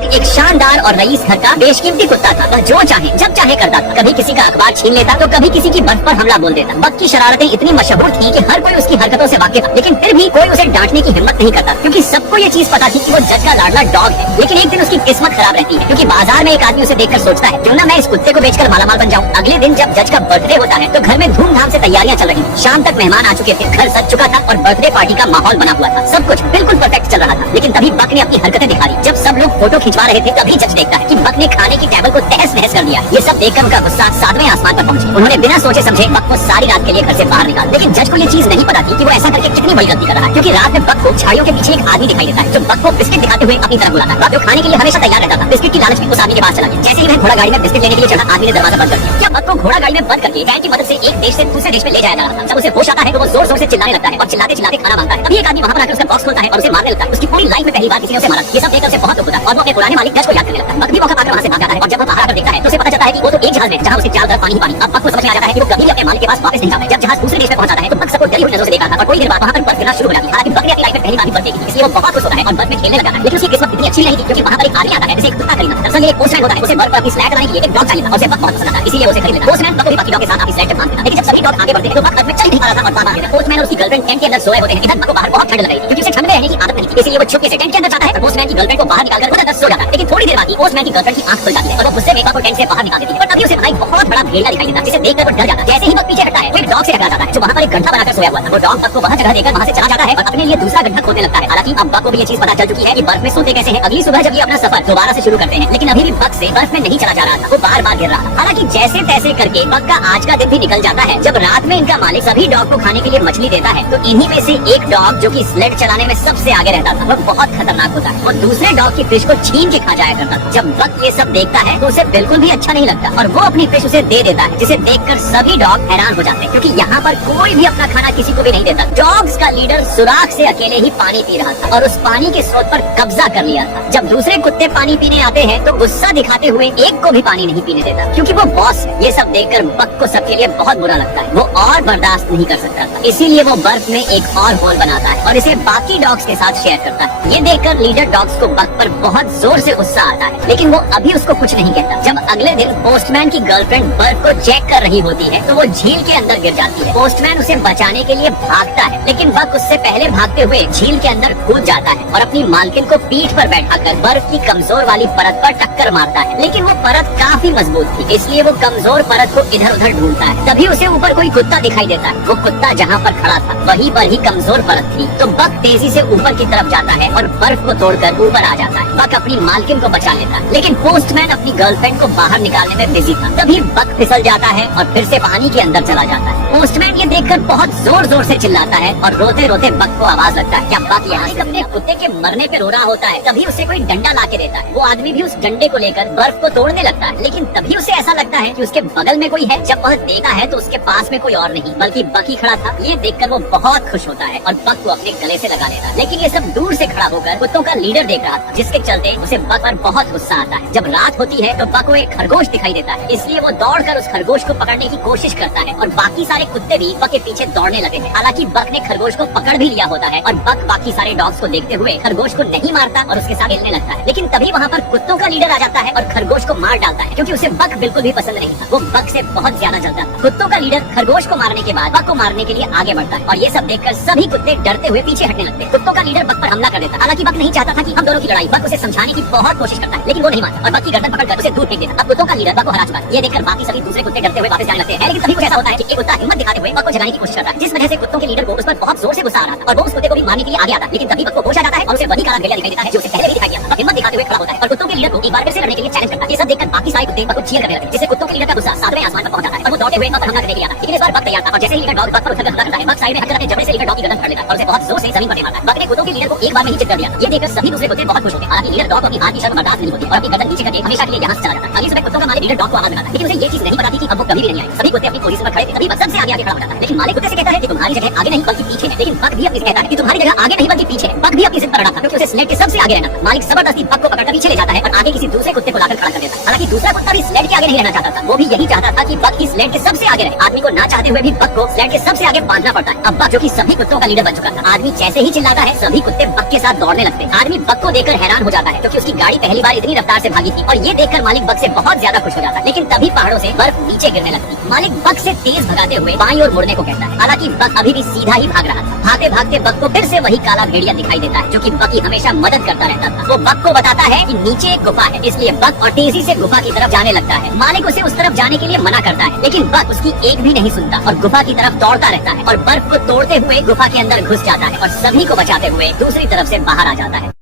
बक एक शानदार और रईस घर का बेशकीमती कुत्ता था। वह जो चाहे जब चाहे करता था। कभी किसी का अखबार छीन लेता तो कभी किसी की बर्फ पर हमला बोल देता। बक की शरारतें इतनी मशहूर थी कि हर कोई उसकी हरकतों से वाकिफ था, लेकिन फिर भी कोई उसे डांटने की हिम्मत नहीं करता, क्योंकि सबको ये चीज पता थी कि वो जज का लाडला डॉग है। लेकिन एक दिन उसकी किस्मत खराब रहती है, क्योंकि बाजार में एक आदमी उसे देखकर सोचता है, क्यों ना मैं इस कुत्ते को बेचकर मालामाल बन जाऊं। अगले दिन जब जज का बर्थडे होता है तो घर में धूमधाम से तैयारियां चल रही। शाम तक मेहमान आ चुके थे, घर सज चुका था और बर्थडे पार्टी का माहौल बना हुआ था। सब कुछ बिल्कुल परफेक्ट चल रहा था। लेकिन तभी बक ने अपनी हरकतें दिखा दी। जब सब लोग फोटो खिंचवा रहे थे तभी जज देखता है कि बक ने खाने की टेबल को तहस नहस कर दिया। ये सब देखकर उनका गुस्सा 7वें आसमान पर पहुंच गया। उन्होंने बिना सोचे समझे बक को सारी रात के लिए घर से बाहर निकाला। लेकिन जज को ये चीज नहीं पता थी कि वो ऐसा करके कितनी बड़ी गलती कर रहा है, क्योंकि रात में बक को झाड़ियों के पीछे एक आदमी दिखाई देता है जो बक को बिस्किट दिखाते हुए अपनी तरफ बुलाता है। बक जो खाने के लिए हमेशा तैयार रहता था, बिस्किट की लालच में उस आदमी के पास चला गया। जैसे ही वह घोड़ा गाड़ी में बिस्किट लेने के लिए चढ़ा, आदमी ने दरवाजा बंद कर दिया। क्या बक को घोड़ा गाड़ी में बंद करके फैन की मदद से एक देश से दूसरे देश में ले जाया जा रहा था। जब उसे होश आता है तो वो जोर जोर से चिल्लाने लगता है और चिल्लाते चिल्लाते खाना मांगता है। तभी एक आदमी वहां पर आकर उसका बॉक्स खोलता है और उसे मारने लगता है। उसकी पूरी लाइफ में पहली बार किसी ने उसे मारा। ये सब देखकर उसे बहुत दुख होता है और वो अपने पुराने मालिक जज को याद करने लगता है। बक भी मौका पाकर वहां से भाग जाता है और जब वो बाहर आकर देखता है तो उसे पता चलता है कि वो तो एक जहाज में जहां उसके चारों तरफ पानी ही पानी। अब बक को समझ में आ जाता है कि वो कभी भी अपने मालिक के पास वापस नहीं जाता है। जब जहाज दूसरे देश में पहुंच जाता है तो बक सबको डरी हुई नजरों से देखा था और कोई देर बाद वहां पर बर्फ गिरना शुरू हो जाती है। हालांकि बक ने अपनी लाइफ में पहली बार बर्फ देखी, इसलिए वो बहुत खुश होता है और बर्फ में खेलने लगता है। लेकिन उसकी किस्मत इतनी अच्छी नहीं थी, क्योंकि वहां पर एक आदमी आता है जिसे एक कुत्ता खरीदना। दरअसल ये एक पोस्टमैन होता है, उसे बर्फ पर अपनी स्लैट लगाने के लिए एक डॉग चाहिए था और उसे बक बहुत पसंद आता है, इसीलिए उसे खरीद लेता। पोस्टमैन बक को भी बाकी डॉग के साथ अपनी स्लैट पर बांध देता। लेकिन जब सभी डॉग आगे बढ़ते हैं तो बक बर्फ में चल नहीं पा रहा था और बाहर आ गया। पोस्टमैन और उसकी गर्लफ्रेंड टेंट के अंदर सोए होते हैं। इधर बक को बाहर बहुत ठंड लग रही थी, क्योंकि उसे ठंड में रहने की आदत नहीं थी, इसलिए वो छुपके से टेंट के अंदर जाता है और पोस्टमैन की गर्लफ्रेंड को बाहर निकालकर उधर सो जाता है। लेकिन थोड़ी देर बाद ही पोस्टमैन की गर्लफ्रेंड की आंख खुल जाती है और वो गुस्से में बक को टेंट से बाहर निकाल देती है। पर तभी उसे वहां एक बहुत बड़ा भेड़िया दिखाई देता है, जिसे देखकर वो डर जाता है। जैसे ही बक पीछे हटता है वो एक डॉग से टकरा जाता है जो वहां पर एक गड्ढा बनाकर सोया हुआ था। वो डॉग बक को वहां जगह देकर वहां से चला जाता है और अपने लिए दूसरा गड्ढा खोदने लगता है। हालांकि अब बक को भी ये चीज पता चल चुकी है कि बर्फ में सोते कैसे हैं। अगली सुबह जब ये अपना सफर दोबारा से शुरू करते हैं, लेकिन अभी भी बक से बर्फ में नहीं चला जा रहा था, वो बार बार गिर रहा था। हालांकि जैसे तैसे करके बक का आज का दिन भी निकल जाता है। जब रात में इनका मालिक सभी डॉग को खाने के लिए मछली देता है तो इन्हीं में से एक डॉग जो कि स्लेड चलाने में सबसे आगे रहता था, वो बहुत खतरनाक होता है। वो दूसरे डॉग की फिश को छीन के खा जाया करता था। जब बक ये सब देखता है तो उसे बिल्कुल भी अच्छा नहीं लगता और वो अपनी फिश उसे दे देता है, जिसे देखकर सभी डॉग हैरान हो जाते हैं, क्योंकि यहाँ पर कोई भी अपना खाना किसी को भी नहीं देता। डॉग्स का लीडर सुराख से अकेले ही पानी पी रहा था और उस पानी के स्रोत पर कब्जा कर लिया था। जब दूसरे कुत्ते पानी पीने आते हैं तो गुस्सा दिखाते हुए एक को भी पानी नहीं पीने देता, क्योंकि वो बॉस है। ये सब देखकर बक को सबके लिए बहुत बुरा लगता है। वो और बर्दाश्त नहीं कर सकता था, इसीलिए वो बर्फ में एक और होल बनाता है और इसे बाकी डॉग्स के साथ शेयर करता है। ये देखकर लीडर डॉग्स को बक पर बहुत जोर से गुस्सा आता है, लेकिन वो अभी उसको कुछ नहीं कहता। जब अगले दिन पोस्टमैन की गर्लफ्रेंड बर्फ को चेक कर रही होती है तो वो झील के अंदर गिर जाती है। पोस्टमैन उसे बचाने के लिए भागता है, लेकिन बक उससे पहले भागते हुए झील के अंदर कूद जाता है और अपनी मालकिन को पीठ पर बैठाकर बर्फ की कमजोर वाली परत पर टक्कर मारता है। लेकिन वो परत काफी मजबूत थी, इसलिए वो कमजोर परत को इधर उधर ढूंढता है। तभी उसे ऊपर कोई कुत्ता दिखाई देता है। वो कुत्ता जहाँ पर खड़ा था वहीं पर ही कमजोर परत थी, तो बक तेजी से ऊपर की तरफ जाता है और बर्फ को तोड़कर ऊपर आ जाता है। बक अपनी मालकिन को बचा लेता है, लेकिन पोस्टमैन अपनी गर्लफ्रेंड को बाहर निकालने में बिजी था। तभी बक फिसल जाता है और फिर से पानी के अंदर चला जाता है। पोस्टमैन ये देखकर बहुत जोर जोर से चिल्लाता है और रोते रोते बक को आवाज लगता है। क्या बक यहाँ से अपने कुत्ते के मरने पे रो रहा होता है, तभी उसे कोई डंडा ला के देता है। वो आदमी भी उस डंडे को लेकर बर्फ को तोड़ने लगता है, लेकिन तभी उसे ऐसा लगता है कि उसके बगल में कोई है। जब वह देखता है तो उसके पास में कोई और नहीं बल्कि बक ही खड़ा था। ये देखकर वो बहुत खुश होता है और बक को अपने गले से लगा लेता है। लेकिन ये सब दूर से खड़ा होकर कुत्तों का लीडर देख रहा था, जिसके चलते उसे बक पर बहुत गुस्सा आता है। जब रात होती है तो बक को एक खरगोश दिखाई देता है, इसलिए वो दौड़कर उस खरगोश को पकड़ने की कोशिश करता है और बाकी सारे कुत्ते भी बक के पीछे दौड़ने लगे हैं। हालांकि बक ने खरगोश को पकड़ भी लिया होता है और बक बाकी सारे डॉग्स को देखते हुए खरगोश को नहीं मारता और उसके साथ खेलने लगता है। लेकिन तभी वहाँ पर कुत्तों का लीडर आ जाता है और खरगोश को मार डालता है, क्योंकि उसे बक बिल्कुल भी पसंद नहीं था। वो बक से बहुत ज्यादा जलता था। कुत्तों का लीडर खरगोश को मारने के बाद बक को मारने के लिए आगे बढ़ता है और ये सब देखकर सभी कुत्ते डरते हुए पीछे हटने लगते हैं। कुत्तों का लीडर बक पर हमला कर देता है। हालांकि बक नहीं चाहता था कि हम दोनों की लड़ाई। बक उसे समझाने की बहुत कोशिश करता है, लेकिन वो नहीं मानता और बक की गर्दन पकड़कर उसे दूर फेंक देता। अब कुत्तों का लीडर बक को हरा चुका है। ये देखकर बाकी सभी दूसरे कुत्ते डरते हुए वापस जाने लगते हैं। लेकिन तभी कुछ ऐसा होता है कि एक कुत्ता हिम्मत दिखाते हुए बक को जगाने की कोशिश करता है, जिस वजह से कुत्तों के लीडर को उस पर बहुत जोर से गुस्सा आ रहा था और वो उस कुत्ते को भी मारने के लिए आगे आता है। लेकिन तभी बक को होश आ जाता है और उसे वही काला भेड़िया दिखाई देता है जो उसे पहले भी दिखाई दिया था। हिम्मत दिखाते हुए खड़ा होता है और कुत्तों के लीडर को एक बार फिर से लड़ने के लिए चैलेंज करता है। ये सब देखकर बाकी सारे कुत्ते बक को चीयर करने लगते हैं, जिससे कुत्तों के लीडर का गुस्सा 7वें आसमान पर पहुंच जाता है और वो दौड़ते हुए बक पर हमला करने के लिए आता है। लेकिन इस बार बक तैयार था और जैसे ही लीडर डॉग बक पर उछलकर हमला करता है, बक साइड में हटकर अपने जबड़े से लीडर डॉग की गर्दन पकड़ लेता है और उसे बहुत जोर से जमीन पर मारता है। बक ने कुत्तों के लीडर को एक बार में ही चित कर दिया। ये देखकर सभी दूसरे कुत्ते बहुत खुश होते हैं। हालांकि लीडर डॉग को अपनी हार की शर्म बर्दाश्त नहीं होती और अपनी गर्दन नीचे करके हमेशा के लिए यहाँ से चला जाता है। अगली सुबह कुत्तों का मालिक लीडर डॉग को आवाज लगाता है, लेकिन उसे ये चीज नहीं पता थी कि अब वो कभी भी नहीं आएगा। सभी कुत्ते अपनी पोजीशन पर खड़े थे, तभी बक सबसे आगे खड़ा हो जाता है। लेकिन मालिक कुत्ते से कहता है कि तुम्हारी जगह आगे नहीं बल्कि पीछे है। लेकिन बक भी अपनी कहता है कि तुम्हारी जगह आगे नहीं बल्कि पीछे है। बक भी अपनी जिद पर अड़ा था, क्योंकि उसे स्लेड के सबसे आगे रहना था। मालिक जबरदस्ती बक बक को पकड़कर पीछे ले जाता है और आगे किसी दूसरे कुत्ते को लाकर खड़ा कर देता है। हालांकि दूसरा कुत्ता भी स्लेड के आगे नहीं रहना चाहता था, वो भी यही चाहता था कि बक ही स्लेड के सबसे आगे रहे। आदमी को ना चाहते हुए भी बक को स्लेड के सबसे आगे बांधना पड़ता है। अब बक जो कि सभी कुत्तों का लीडर बन चुका था, आदमी जैसे ही चिल्लाता है सभी कुत्ते बक के साथ दौड़ने लगते हैं। आदमी बक को देखकर हैरान हो जाता है क्योंकि उसकी गाड़ी पहली बार इतनी रफ्तार से भागी थी और ये देखकर मालिक बक से बहुत ज्यादा खुश हो जाता है। लेकिन तभी पहाड़ों से बर्फ नीचे गिरने लगती। मालिक बक से तेज भगाते हुए बाईं ओर मुड़ने को कहता है। हालांकि बक अभी भी सीधा ही भाग रहा था। भागते भागते बक को फिर से वही काला भेड़िया दिखाई देता है जो कि बक की हमेशा मदद करता रहता था। वो बक को बताता है कि नीचे एक गुफा है, इसलिए बक और तेजी से गुफा की तरफ जाने लगता है। मालिक उसे उस तरफ जाने के लिए मना करता है, लेकिन बक उसकी एक भी नहीं सुनता और गुफा की तरफ दौड़ता रहता है और बर्फ को तोड़ते हुए गुफा के अंदर घुस जाता है और सभी को बचाते हुए दूसरी तरफ से बाहर आ जाता है।